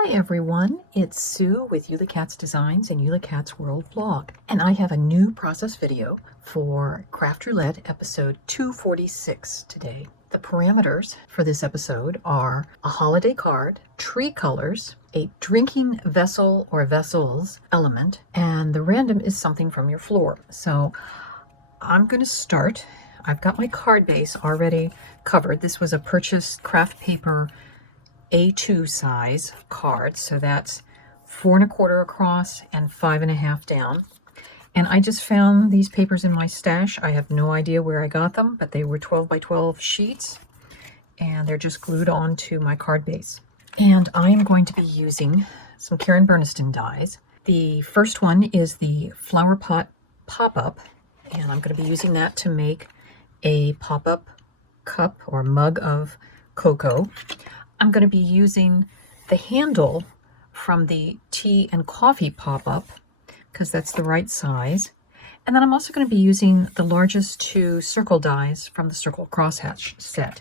Hi everyone, it's Sue with Ully Cat's Designs and Ully Cat's World Vlog, and I have a new process video for Craft Roulette episode 246 today. The parameters for this episode are a holiday card, tree colors, a drinking vessel or vessels element, and the random is something from your floor. So I'm going to start. I've got my card base already covered. This was a purchased craft paper A2 size card, so that's 4 1/4 across and 5 1/2 down. And I just found these papers in my stash. I have no idea where I got them, but they were 12 by 12 sheets, and they're just glued onto my card base. And I am going to be using some Karen Berniston dies. The first one is the flower pot pop-up, and I'm going to be using that to make a pop-up cup or mug of cocoa. I'm going to be using the handle from the tea and coffee pop-up because that's the right size. And then I'm also going to be using the largest 2 circle dies from the circle crosshatch set.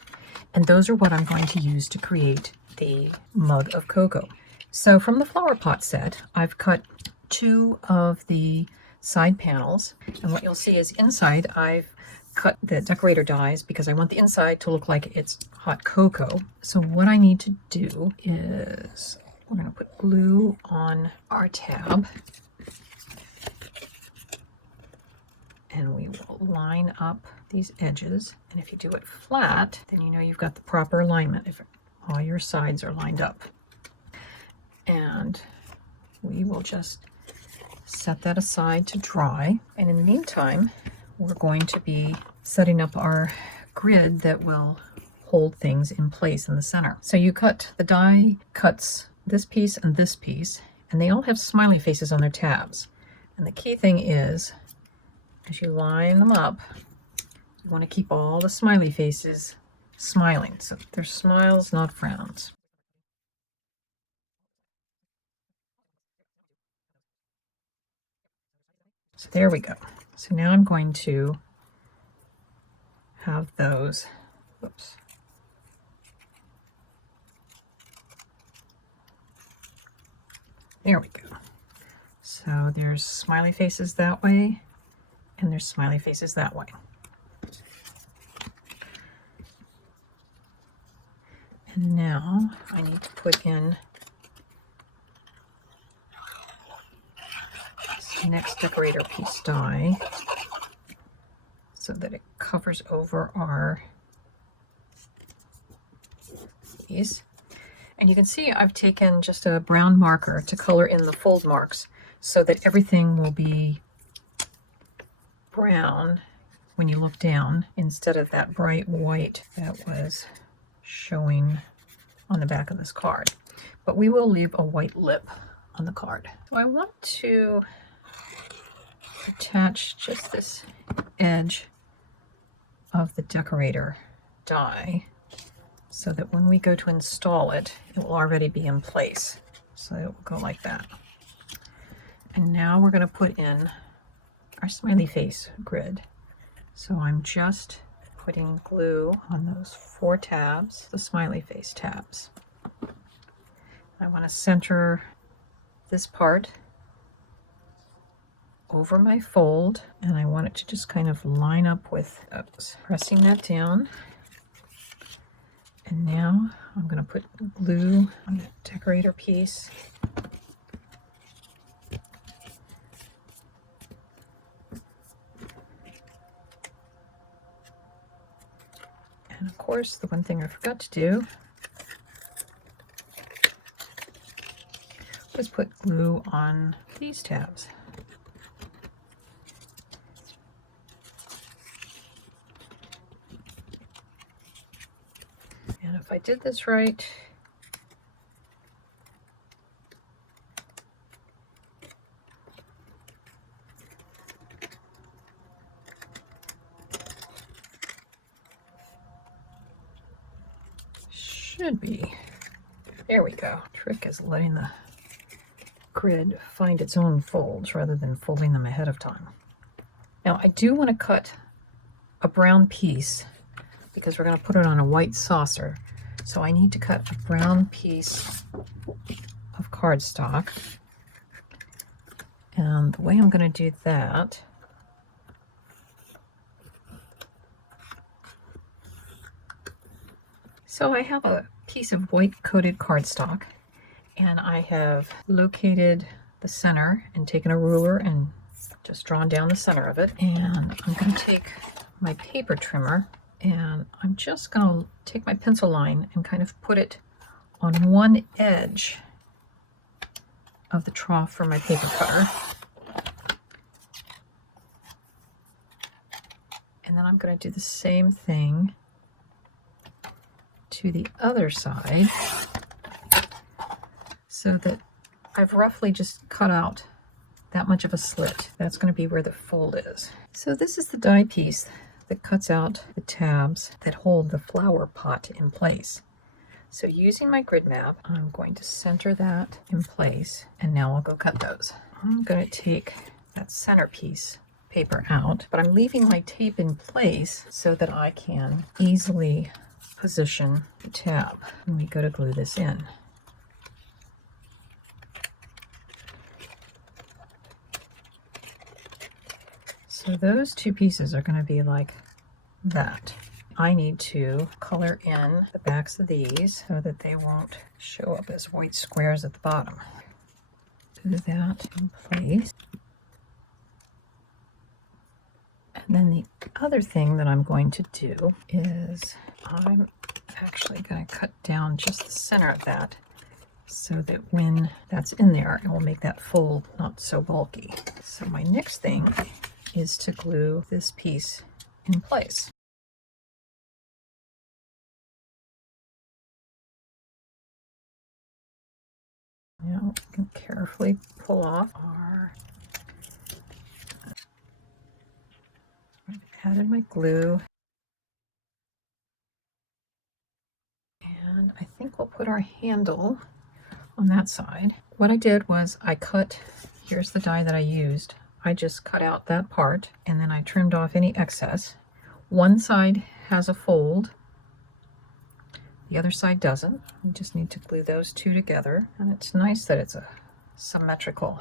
And those are what I'm going to use to create the mug of cocoa. So from the flower pot set, I've cut 2 of the side panels. And what you'll see is inside I've cut the decorator dies because I want the inside to look like it's hot cocoa. So what I need to do is we're going to put glue on our tab, and we will line up these edges. And if you do it flat, then you know you've got the proper alignment if all your sides are lined up. And we will just set that aside to dry. And in the meantime, we're going to be setting up our grid that will hold things in place in the center. So you cut, the die cuts this piece and this piece, and they all have smiley faces on their tabs. And the key thing is, as you line them up, you want to keep all the smiley faces smiling. So they're smiles, not frowns. So there we go. So now I'm going to have those, whoops. There we go. So there's smiley faces that way, and there's smiley faces that way. And now I need to put in this next decorator piece die so that it covers over our piece. And you can see I've taken just a brown marker to color in the fold marks so that everything will be brown when you look down instead of that bright white that was showing on the back of this card. But we will leave a white lip on the card. So I want to attach just this edge of the decorator die so that when we go to install it, it will already be in place. So it will go like that. And now we're going to put in our smiley face grid. So I'm just putting glue on those 4 tabs, the smiley face tabs. I want to center this part over my fold, and I want it to just kind of line up with, pressing that down. And now I'm going to put glue on that decorator piece. And of course, the one thing I forgot to do was put glue on these tabs. And if I did this right, should be. There we go. Trick is letting the grid find its own folds rather than folding them ahead of time. Now I do want to cut a brown piece because we're going to put it on a white saucer. So I need to cut a brown piece cardstock. And the way I'm going to do that, so I have a piece of white coated cardstock, and I have located the center and taken a ruler and just drawn down the center of it. And I'm going to take my paper trimmer, and I'm just going to take my pencil line and kind of put it on one edge of the trough for my paper cutter. And then I'm going to do the same thing to the other side, so that I've roughly just cut out that much of a slit. That's going to be where the fold is. So this is the die piece that cuts out the tabs that hold the flower pot in place. So using my grid map, I'm going to center that in place, and now I'll go cut those. I'm going to take that centerpiece paper out, but I'm leaving my tape in place so that I can easily position the tab when we go to glue this in. So those two pieces are going to be like that. I need to color in the backs of these so that they won't show up as white squares at the bottom. Do that in place. And then the other thing that I'm going to do is I'm actually going to cut down just the center of that so that when that's in there, it will make that fold not so bulky. So my next thing is to glue this piece in place. Now we can carefully pull off our, I've added my glue, and I think we'll put our handle on that side. What I did was I cut, here's the die that I used, I just cut out that part and then I trimmed off any excess. One side has a fold, the other side doesn't. We just need to glue those two together, and it's nice that it's a symmetrical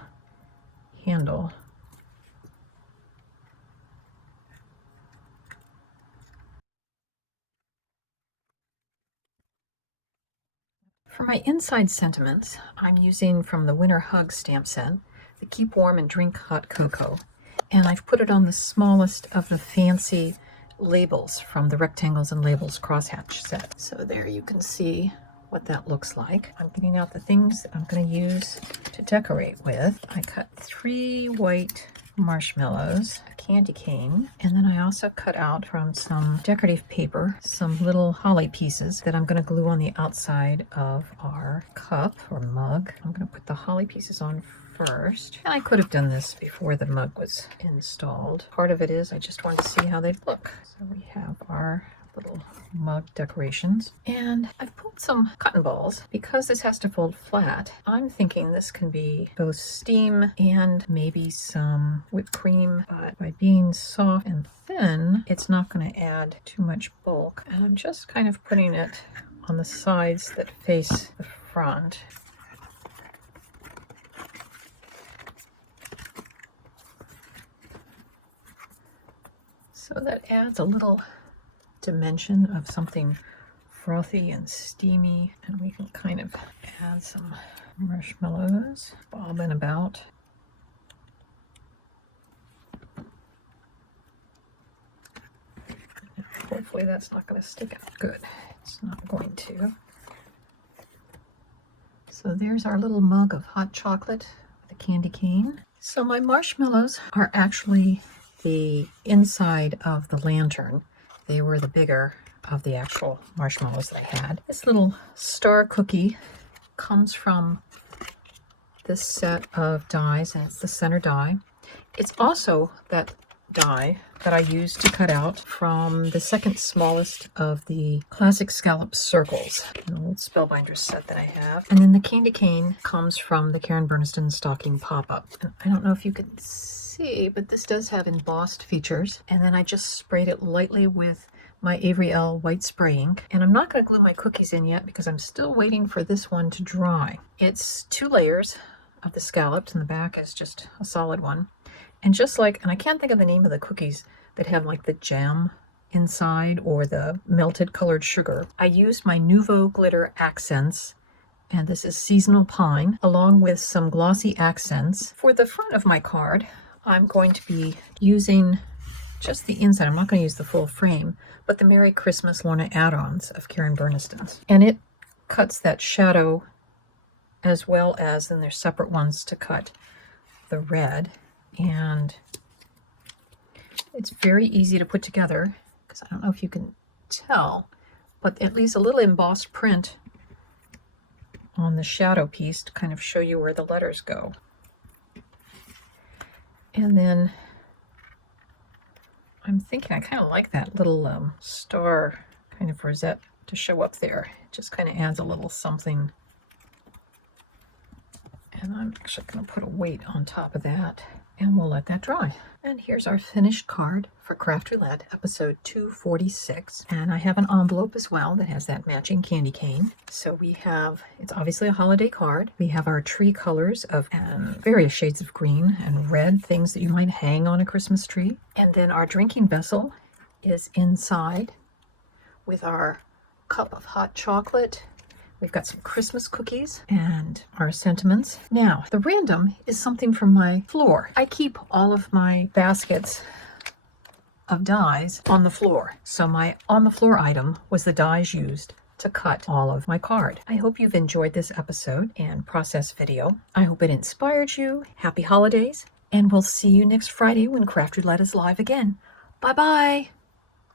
handle. For my inside sentiments, I'm using from the Winter Hug stamp set, the Keep Warm and Drink Hot Cocoa, and I've put it on the smallest of the fancy labels from the Rectangles and Labels crosshatch set. So there you can see what that looks like. I'm getting out the things that I'm going to use to decorate with. I cut 3 white marshmallows, a candy cane, and then I also cut out from some decorative paper some little holly pieces that I'm going to glue on the outside of our cup or mug. I'm going to put the holly pieces on first. And I could have done this before the mug was installed. Part of it is I just wanted to see how they'd look. So we have our little mug decorations, and I've pulled some cotton balls. Because this has to fold flat, I'm thinking this can be both steam and maybe some whipped cream, but by being soft and thin, it's not going to add too much bulk. And I'm just kind of putting it on the sides that face the front. So that adds a little dimension of something frothy and steamy, and we can kind of add some marshmallows, bobbing about. Hopefully that's not going to stick out. Good, it's not going to. So there's our little mug of hot chocolate with a candy cane. So my marshmallows are actually the inside of the lantern. They were the bigger of the actual marshmallows that I had. This little star cookie comes from this set of dies, and it's the center die. It's also that die that I used to cut out from the second smallest of the classic scallop circles, an old Spellbinders set that I have. And then the candy cane comes from the Karen Berniston stocking pop-up. I don't know if you can see, but this does have embossed features. And then I just sprayed it lightly with my Avery L white spray ink, and I'm not going to glue my cookies in yet because I'm still waiting for this one to dry. It's 2 layers of the scallops, and the back is just a solid one. And just like, and I can't think of the name of the cookies that have like the jam inside or the melted colored sugar, I used my Nouveau Glitter Accents, and this is Seasonal Pine, along with some glossy accents. For the front of my card, I'm going to be using just the inside. I'm not going to use the full frame, but the Merry Christmas Lorna add-ons of Karen Berniston's. And it cuts that shadow as well as, then there's separate ones to cut the red. And it's very easy to put together because I don't know if you can tell, but at least a little embossed print on the shadow piece to kind of show you where the letters go. And then I'm thinking I kind of like that little star kind of rosette to show up there. It just kind of adds a little something. And I'm actually going to put a weight on top of that, and we'll let that dry. And here's our finished card for Craft Roulette, episode 246. And I have an envelope as well that has that matching candy cane. So we have, it's obviously a holiday card. We have our tree colors of various shades of green and red, things that you might hang on a Christmas tree. And then our drinking vessel is inside with our cup of hot chocolate. We've got some Christmas cookies and our sentiments. Now, the random is something from my floor. I keep all of my baskets of dies on the floor. So my on the floor item was the dies used to cut all of my card. I hope you've enjoyed this episode and process video. I hope it inspired you. Happy holidays, and we'll see you next Friday when Craft Roulette is live again. Bye-bye.